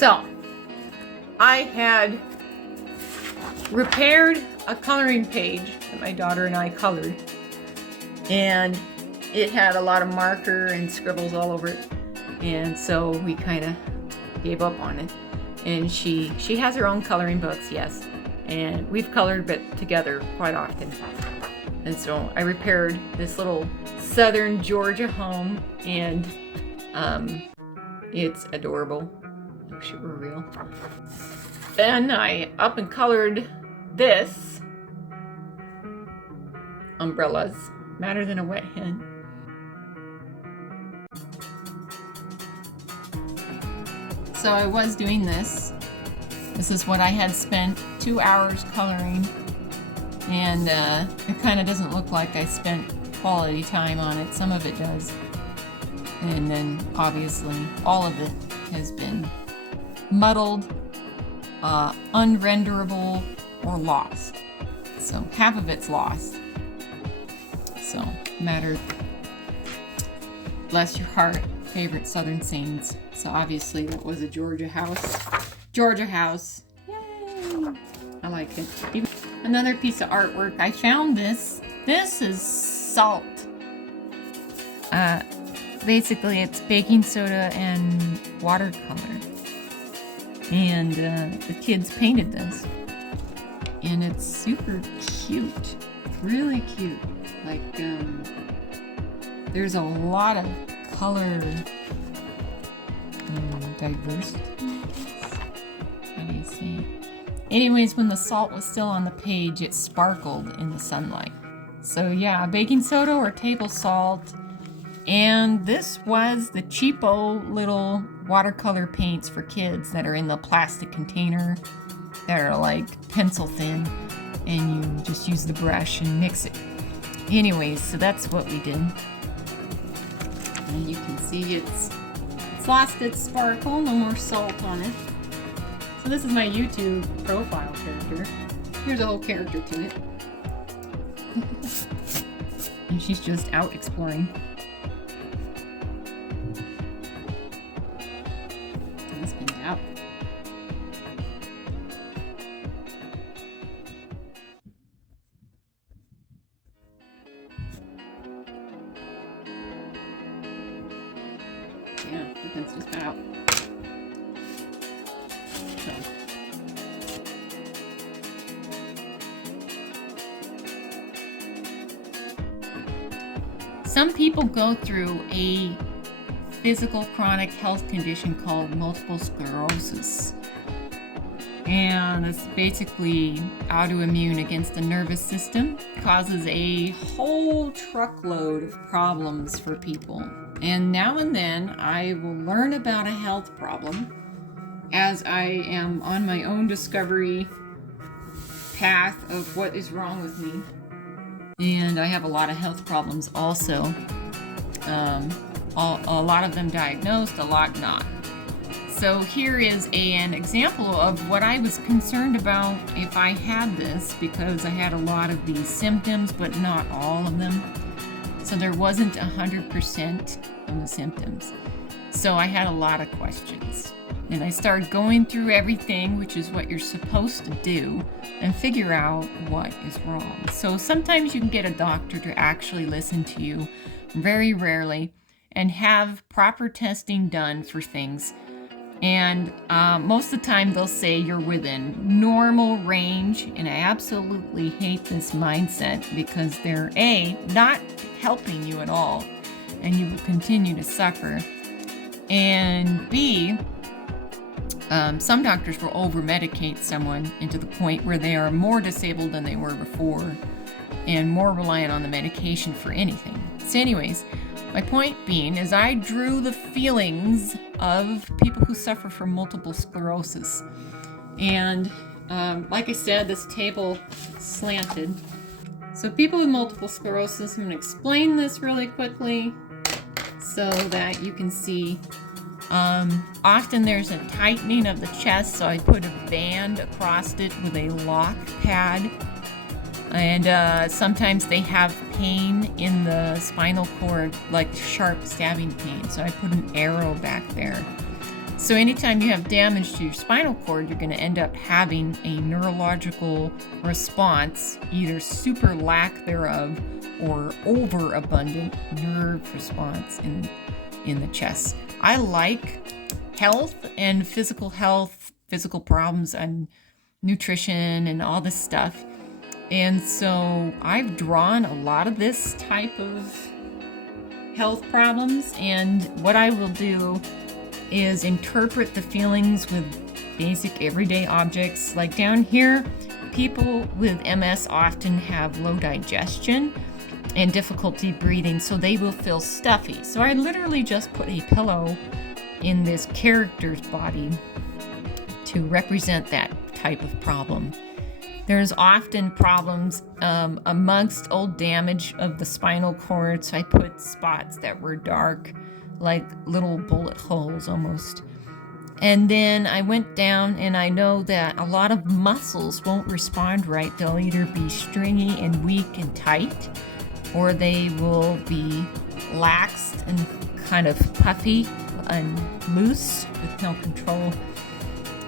So, I had repaired a coloring page that my daughter and I colored, and it had a lot of marker and scribbles all over it, and so we kind of gave up on it. And she has her own coloring books, yes, and we've colored but together quite often. And so I repaired this little southern Georgia home, and it's adorable. I wish it were real. Then I up and colored this. Umbrellas, madder than a wet hen. So I was doing this. This is what I had spent 2 hours coloring, and it kind of doesn't look like I spent quality time on it. Some of it does, and then obviously all of it has been muddled, unrenderable, or lost. So half of it's lost. So matter, bless your heart, favorite Southern Saints. So obviously that was a Georgia house. Georgia house. Yay! I like it. Another piece of artwork. I found this. This is salt. Basically it's baking soda and watercolor. And the kids painted this. And it's super cute. Really cute. Like, there's a lot of color diversity. How do you say it? Anyways, when the salt was still on the page, it sparkled in the sunlight. So yeah, baking soda or table salt. And this was the cheapo little watercolor paints for kids that are in the plastic container that are like pencil thin, and you just use the brush and mix it. Anyways, so that's what we did. And you can see it's lost its sparkle, no more salt on it. So this is my YouTube profile character. Here's a whole character to it. And she's just out exploring. Husband's out. Yeah, husband's just out. So. Some people go through a physical chronic health condition called multiple sclerosis. And it's basically autoimmune against the nervous system. Causes a whole truckload of problems for people. And now and then I will learn about a health problem as I am on my own discovery path of what is wrong with me. And I have a lot of health problems also. A lot of them diagnosed, a lot not. So here is an example of what I was concerned about if I had this, because I had a lot of these symptoms, but not all of them. So there wasn't 100% of the symptoms. So I had a lot of questions. And I started going through everything, which is what you're supposed to do, and figure out what is wrong. So sometimes you can get a doctor to actually listen to you, very rarely, and have proper testing done for things. And most of the time they'll say you're within normal range, and I absolutely hate this mindset because they're A, not helping you at all, and you will continue to suffer, and B, some doctors will over-medicate someone into the point where they are more disabled than they were before and more reliant on the medication for anything. So anyways, my point being is I drew the feelings of people who suffer from multiple sclerosis. And like I said, this table is slanted. So people with multiple sclerosis, I'm going to explain this really quickly so that you can see. Often there's a tightening of the chest, so I put a band across it with a lock pad. And sometimes they have pain in the spinal cord, like sharp stabbing pain, so I put an arrow back there. So anytime you have damage to your spinal cord, you're going to end up having a neurological response, either super lack thereof or overabundant nerve response in the chest. I like health and physical problems and nutrition and all this stuff. And so I've drawn a lot of this type of health problems, and what I will do is interpret the feelings with basic everyday objects. Like down here, people with MS often have low digestion and difficulty breathing, so they will feel stuffy. So I literally just put a pillow in this character's body to represent that type of problem. There's often problems amongst old damage of the spinal cord, so I put spots that were dark, like little bullet holes almost. And then I went down, and I know that a lot of muscles won't respond right. They'll either be stringy and weak and tight, or they will be laxed and kind of puffy and loose with no control.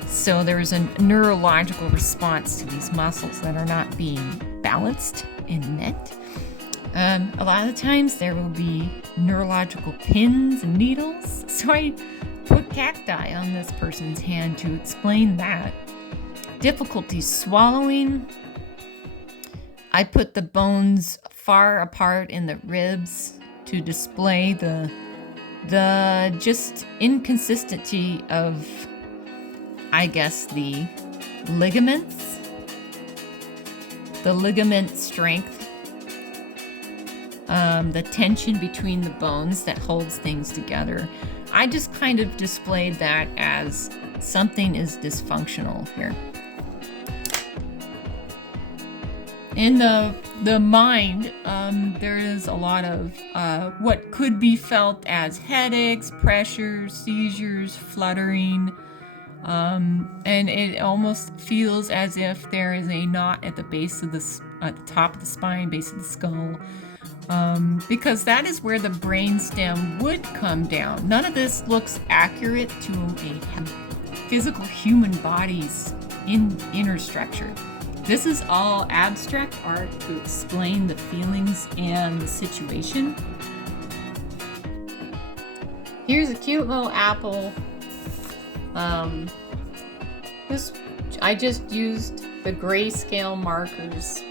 So there's a neurological response to these muscles that are not being balanced and met. A lot of the times there will be neurological pins and needles. So I put cacti on this person's hand to explain that. Difficulty swallowing. I put the bones far apart in the ribs to display the just inconsistency of, I guess, the ligaments, the ligament strength, the tension between the bones that holds things together. I just kind of displayed that as something is dysfunctional here. In the mind, there is a lot of what could be felt as headaches, pressures, seizures, fluttering, and it almost feels as if there is a knot at the base of at the top of the spine, base of the skull, because that is where the brainstem would come down. None of this looks accurate to a physical human body's inner structure. This is all abstract art to explain the feelings and the situation. Here's a cute little apple. I just used the grayscale markers.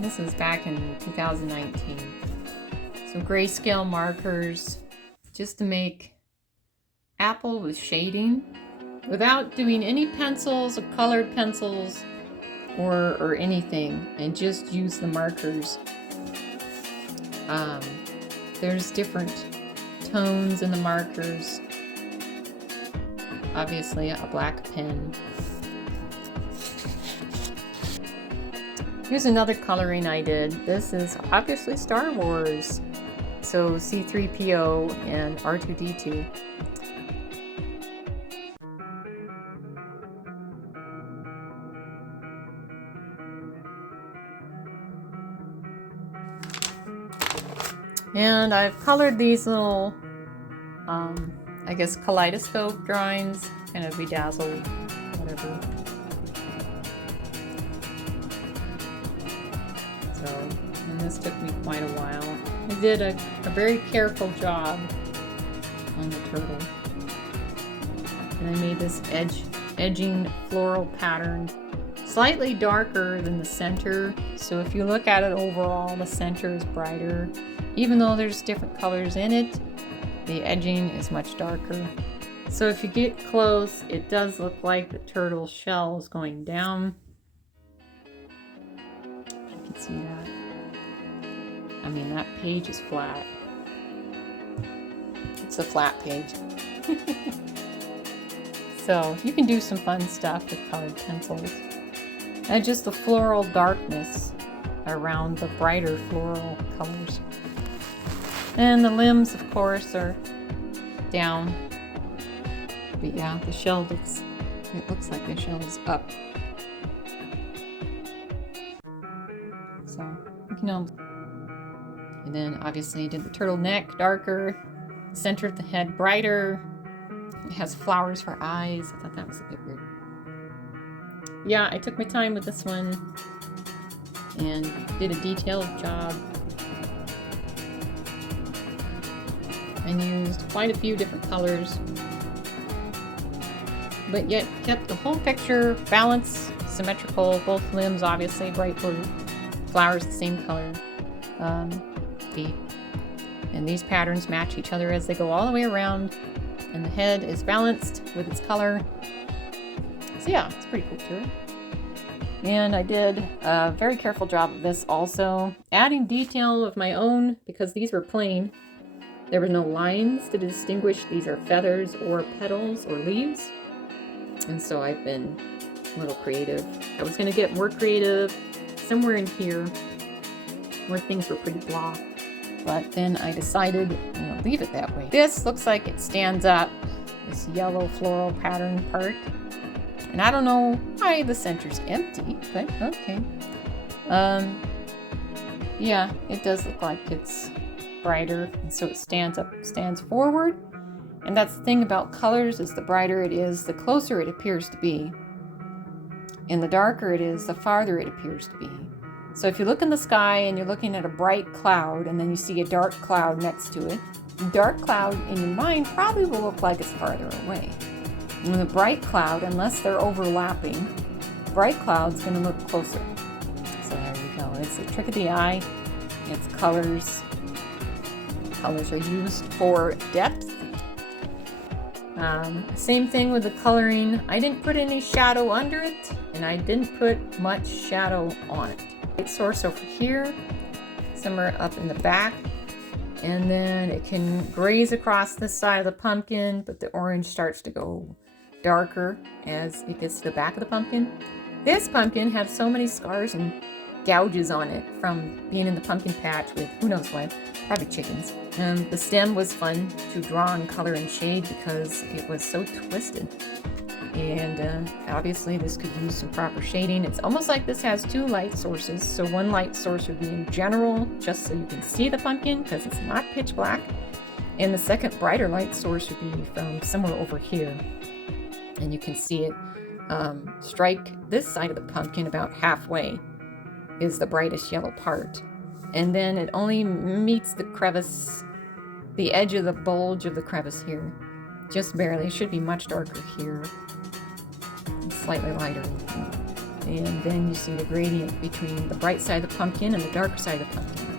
This was back in 2019. So grayscale markers just to make apple with shading without doing any pencils or colored pencils or anything, and just use the markers. There's different tones in the markers. Obviously a black pen. Here's another coloring I did. This is obviously Star Wars. So C-3PO and R2-D2. And I've colored these little, I guess, kaleidoscope drawings, kind of bedazzled, whatever. So, and this took me quite a while. I did a very careful job on the turtle. And I made this edging floral pattern, slightly darker than the center. So if you look at it overall, the center is brighter. Even though there's different colors in it, the edging is much darker. So if you get close, it does look like the turtle shell is going down. You can see that. I mean, that page is flat. It's a flat page. So you can do some fun stuff with colored pencils. And just the floral darkness around the brighter floral colors. And the limbs, of course, are down. But yeah, the shell looks like the shell is up. So, you know. And then obviously did the turtle neck darker, center of the head brighter, It has flowers for eyes. I thought that was a bit weird. Yeah, I took my time with this one and did a detailed job and used quite a few different colors, but yet kept the whole picture balanced, symmetrical, both limbs obviously bright blue, flowers the same color, feet, and these patterns match each other as they go all the way around, and the head is balanced with its color. So yeah, it's a pretty cool tour. And I did a very careful job of this also, adding detail of my own because these were plain. There were no lines to distinguish these are feathers or petals or leaves. And so I've been a little creative. I was going to get more creative somewhere in here where things were pretty blah. But then I decided, leave it that way. This looks like it stands up, this yellow floral pattern part. And I don't know why the center's empty, but okay. Yeah, it does look like it's brighter, and so it stands forward. And that's the thing about colors, is the brighter it is, the closer it appears to be. And the darker it is, the farther it appears to be. So if you look in the sky and you're looking at a bright cloud and then you see a dark cloud next to it, the dark cloud in your mind probably will look like it's farther away. And the bright cloud, unless they're overlapping, bright cloud's going to look closer. So there you go. It's a trick of the eye. It's colors. Colors are used for depth. Same thing with the coloring. I didn't put any shadow under it, and I didn't put much shadow on it. Light source over here, somewhere up in the back, and then it can graze across this side of the pumpkin, but the orange starts to go darker as it gets to the back of the pumpkin. This pumpkin had so many scars and gouges on it from being in the pumpkin patch with who knows what, probably chickens. The stem was fun to draw in color and shade because it was so twisted. And obviously this could use some proper shading. It's almost like this has two light sources. So one light source would be in general, just so you can see the pumpkin because it's not pitch black. And the second brighter light source would be from somewhere over here. And you can see it strike this side of the pumpkin about halfway is the brightest yellow part. And then it only meets the crevice, the edge of the bulge of the crevice here. Just barely. It should be much darker here. Slightly lighter. And then you see the gradient between the bright side of the pumpkin and the darker side of the pumpkin.